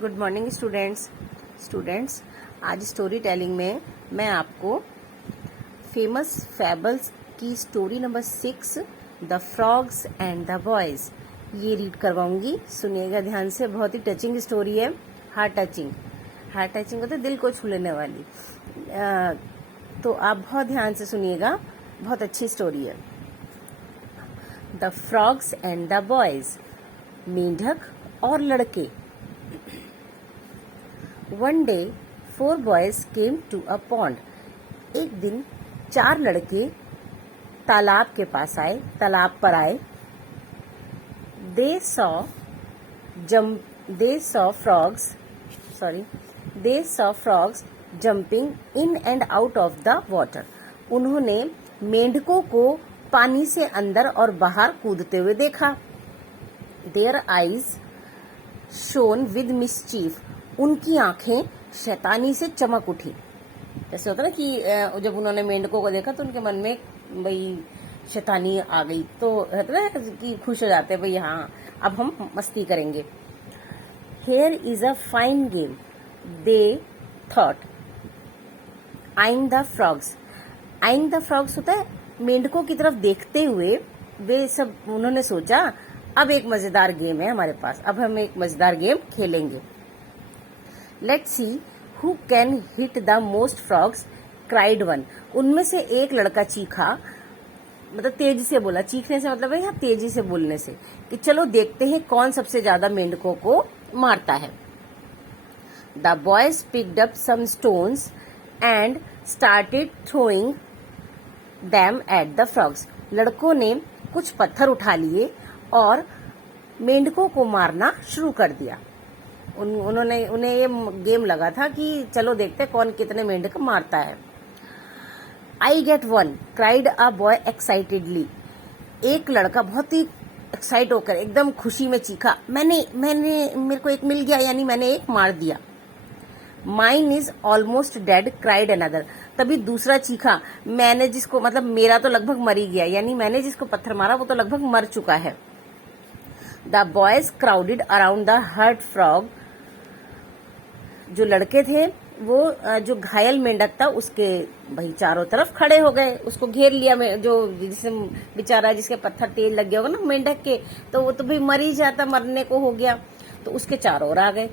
Good morning students आज story telling में मैं आपको फेमस फैबल्स की story number 6 the frogs and the boys ये रीड करवाऊंगी। सुनिएगा ध्यान से, बहुत ही टचिंग स्टोरी है। हार्ट टचिंग होता है दिल को छू लेने वाली। तो आप बहुत ध्यान से सुनिएगा, बहुत अच्छी स्टोरी है। The frogs and the boys, मेंढक और लड़के। One day, 4 boys came to a pond. एक दिन 4 लड़के तालाब के पास आए, तालाब पर आए। They saw frogs jumping in and out of the water. उन्होंने मेंढकों को पानी से अंदर और बाहर कूदते हुए देखा। Their eyes shone with mischief. उनकी आंखें शैतानी से चमक उठी। जैसे होता ना कि जब उन्होंने मेंढकों को देखा तो उनके मन में भाई शैतानी आ गई, तो होता ना कि खुश हो जाते हैं, भाई हाँ अब हम मस्ती करेंगे। Here is a fine game, they thought. Eyeing the frogs होता है मेंढकों की तरफ देखते हुए वे सब उन्होंने सोचा अब एक मजेदार गेम है हमारे पास, अब हम एक मजेदार गेम खेलेंगे। Let's see who can hit the most frogs, cried one. उनमें से एक लड़का चीखा, मतलब तेजी से बोला। चीखने से मतलब है यहाँ तेजी से बोलने से, कि चलो देखते हैं कौन सबसे ज्यादा मेंढकों को मारता है। The boys picked up some stones and started throwing them at the frogs. लड़कों ने कुछ पत्थर उठा लिए और मेंढकों को मारना शुरू कर दिया। उन्हें ये गेम लगा था कि चलो देखते कौन कितने मेंढक मारता है। I get one, cried a boy excitedly. एक लड़का बहुत ही एक्साइट होकर एकदम खुशी में चीखा, मेरे को एक मिल गया, यानी मैंने एक मार दिया। Mine is almost dead, cried another. तभी दूसरा चीखा, मैंने जिसको, मतलब मेरा तो लगभग मर ही गया, यानी मैंने जिसको पत्थर मारा वो तो लगभग मर चुका है। The boys crowded around the hurt frog. जो लड़के थे वो जो घायल मेंढक था उसके भाई चारों तरफ खड़े हो गए, उसको घेर लिया। जो जिसे बेचारा जिसके पत्थर तेल लग गया होगा ना मेंढक के, तो वो तो भी मर ही जाता, मरने को हो गया, तो उसके चारों ओर आ गए।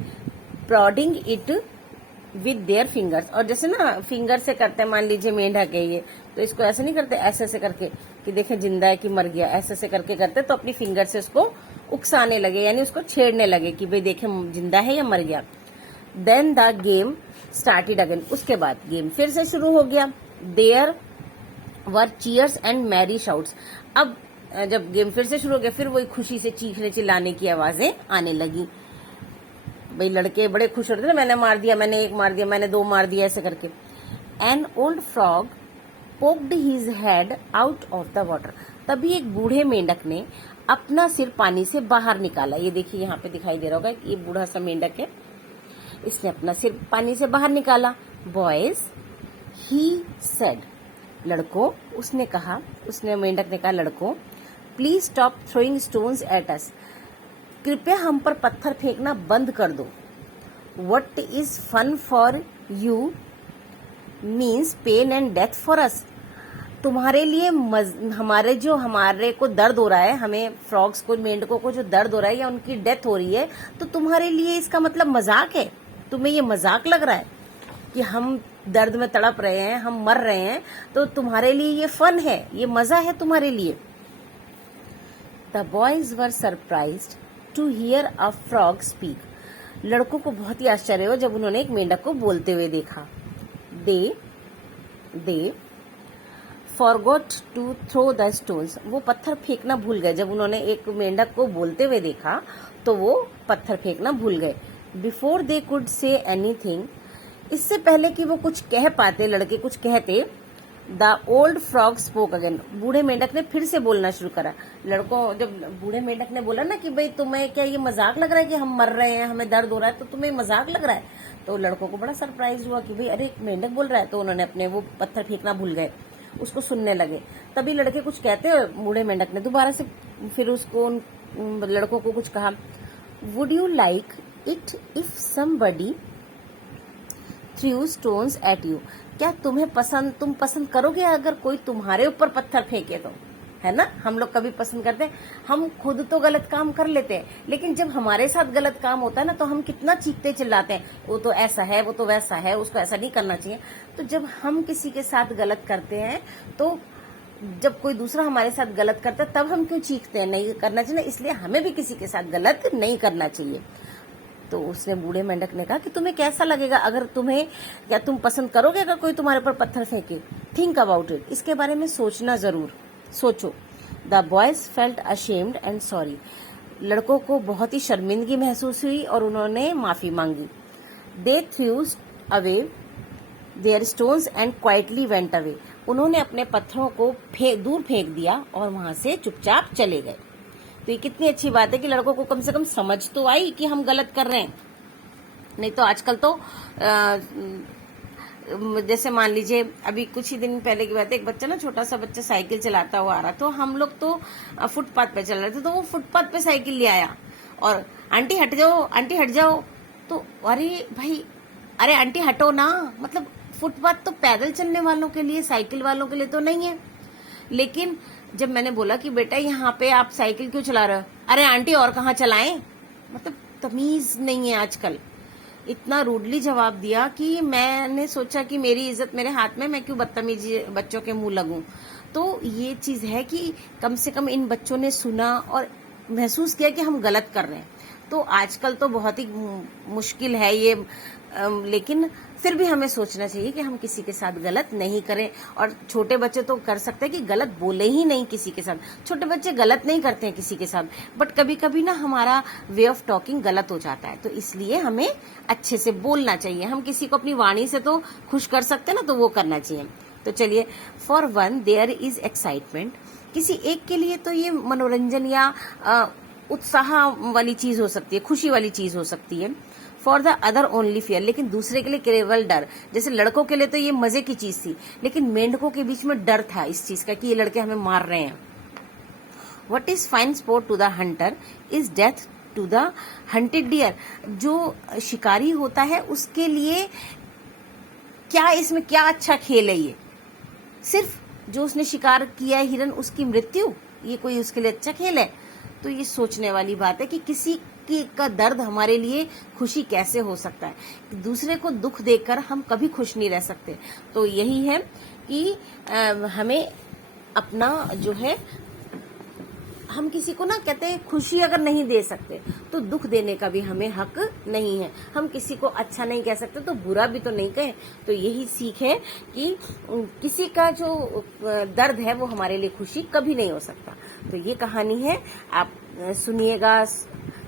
Prodding it with their fingers, और जैसे ना फिंगर से करते हैं, मान लीजिए मेंढक है ये, तो इसको ऐसे नहीं करते, ऐसे से करके कि देखें जिंदा है कि मर गया, ऐसे से करके करते, तो अपनी फिंगर से उसको उकसाने लगे, यानी उसको छेड़ने लगे कि भाई देखें जिंदा है या मर गया। Then the game started again, उसके बाद गेम फिर से शुरू हो गया। There were cheers and merry shouts. अब जब गेम फिर से शुरू हो गया, फिर वही खुशी से चीखने चिल्लाने की आवाजें आने लगी। भाई लड़के बड़े खुश हो रहे थे, मैंने मार दिया, मैंने एक मार दिया, मैंने 2 मार दिया, ऐसे करके। An old frog poked his head out of the water. तभी एक बूढ़े मेंढक ने अपना सिर पानी से बाहर निकाला। ये देखिए यहाँ पे दिखाई दे रहा होगा, ये बूढ़ा सा मेंढक है, इसने अपना सिर पानी से बाहर निकाला। बॉयज, ही सेड, लड़कों, उसने कहा, उसने मेंढक ने कहा, लड़कों, please stop throwing stones at us, कृपया हम पर पत्थर फेंकना बंद कर दो। What is fun for you means pain and death for us. तुम्हारे लिए हमारे को दर्द हो रहा है, हमें फ्रॉग्स को, मेंढकों को जो दर्द हो रहा है या उनकी डेथ हो रही है, तो तुम्हारे लिए इसका मतलब मजाक है। तुम्हें ये मजाक लग रहा है कि हम दर्द में तड़प रहे हैं, हम मर रहे हैं, तो तुम्हारे लिए ये फन है, ये मजा है तुम्हारे लिए। The boys were surprised to hear a frog speak. लड़कों को बहुत ही आश्चर्य हुआ जब उन्होंने एक मेंढक को बोलते हुए देखा। They forgot to throw the stones. वो पत्थर फेंकना भूल गए। जब उन्होंने एक मेंढक को बोलते हुए देखा तो वो पत्थर फेंकना भूल गए। Before they could say anything, इससे पहले कि वो कुछ कह पाते, लड़के कुछ कहते, the old frog spoke again. बूढ़े मेंढक ने फिर से बोलना शुरू करा। लड़कों, जब बूढ़े मेंढक ने बोला ना कि भाई तुम्हें क्या ये मजाक लग रहा है कि हम मर रहे हैं, हमें दर्द हो रहा है, तो तुम्हें मजाक लग रहा है, तो लड़कों को बड़ा सरप्राइज हुआ कि भाई अरे मेंढक बोल रहा है, तो उन्होंने अपने वो पत्थर फेंकना भूल गए, उसको सुनने लगे। तभी लड़के कुछ कहते, बूढ़े मेंढक ने दोबारा से फिर उसको लड़कों को कुछ कहा, would you like it if somebody threw stones at you. क्या तुम पसंद करोगे अगर कोई तुम्हारे ऊपर पत्थर फेंके तो, है ना। हम लोग कभी पसंद करते हैं, हम खुद तो गलत काम कर लेते हैं, लेकिन जब हमारे साथ गलत काम होता है ना तो हम कितना चीखते चिल्लाते हैं, वो तो ऐसा है, वो तो वैसा है, उसको ऐसा नहीं करना चाहिए। तो जब हम किसी के साथ गलत करते हैं, तो जब कोई दूसरा हमारे साथ गलत करता है तब हम क्यों चीखते हैं, नहीं करना चाहिए। इसलिए हमें भी किसी के साथ गलत नहीं करना चाहिए। तो उसने बूढ़े मेंढक ने कहा कि तुम्हें कैसा लगेगा अगर क्या तुम पसंद करोगे अगर कोई तुम्हारे ऊपर पत्थर फेंके। थिंक अबाउट इट, इसके बारे में सोचना जरूर, सोचो। The boys felt ashamed and sorry. लड़कों को बहुत ही शर्मिंदगी महसूस हुई और उन्होंने माफी मांगी। They threw away their stones and quietly went away. उन्होंने अपने पत्थरों को दूर फेंक दिया और वहां से चुपचाप चले गए। तो ये कितनी अच्छी बात है कि लड़कों को कम से कम समझ तो आई कि हम गलत कर रहे हैं। नहीं तो आजकल तो जैसे मान लीजिए अभी कुछ ही दिन पहले की बात है, एक बच्चा ना, छोटा सा बच्चा साइकिल चलाता हुआ आ रहा, तो हम लोग तो फुटपाथ पे चल रहे थे, तो वो फुटपाथ पे साइकिल ले आया और आंटी हट जाओ, आंटी हट जाओ। तो अरे भाई, अरे आंटी हटो ना, मतलब फुटपाथ तो पैदल चलने वालों के लिए, साइकिल वालों के लिए तो नहीं है। लेकिन जब मैंने बोला कि बेटा यहाँ पे आप साइकिल क्यों चला रहे हो, अरे आंटी और कहाँ चलाएं, मतलब तमीज नहीं है आजकल। इतना रूडली जवाब दिया कि मैंने सोचा कि मेरी इज्जत मेरे हाथ में, मैं क्यों बदतमीजी बच्चों के मुंह लगूं। तो ये चीज है कि कम से कम इन बच्चों ने सुना और महसूस किया कि हम गलत कर रहे हैं। तो आजकल तो बहुत ही मुश्किल है ये, लेकिन फिर भी हमें सोचना चाहिए कि हम किसी के साथ गलत नहीं करें। और छोटे बच्चे तो कर सकते हैं कि गलत बोले ही नहीं किसी के साथ। छोटे बच्चे गलत नहीं करते हैं किसी के साथ, बट कभी कभी ना हमारा वे ऑफ टॉकिंग गलत हो जाता है, तो इसलिए हमें अच्छे से बोलना चाहिए। हम किसी को अपनी वाणी से तो खुश कर सकते हैं ना, तो वो करना चाहिए। तो चलिए, for one there is excitement. किसी एक के लिए तो ये मनोरंजन या उत्साह वाली चीज हो सकती है, खुशी वाली चीज हो सकती है। For the other only fear, लेकिन दूसरे के लिए केवल डर। जैसे लड़कों के लिए तो ये मजे की चीज थी, लेकिन मेंढकों के बीच में डर था इस चीज का कि ये लड़के हमें मार रहे हैं। What is fine sport to the hunter is death to the hunted deer. जो शिकारी होता है उसके लिए क्या, इसमें क्या अच्छा खेल है, ये सिर्फ जो उसने शिकार किया है हिरन, उसकी मृत्यु, ये कोई उसके लिए अच्छा खेल है। तो ये सोचने वाली बात है कि किसी का दर्द हमारे लिए खुशी कैसे हो सकता है। दूसरे को दुख देखकर हम कभी खुश नहीं रह सकते। तो यही है कि हमें अपना जो है, हम किसी को ना कहते हैं खुशी अगर नहीं दे सकते तो दुख देने का भी हमें हक नहीं है। हम किसी को अच्छा नहीं कह सकते तो बुरा भी तो नहीं कहें। तो यही सीख है कि किसी का जो दर्द है वो हमारे लिए खुशी कभी नहीं हो सकता। तो ये कहानी है, आप सुनिएगा,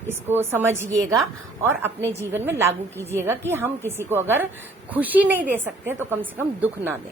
इसको समझिएगा और अपने जीवन में लागू कीजिएगा कि हम किसी को अगर खुशी नहीं दे सकते तो कम से कम दुख ना दें।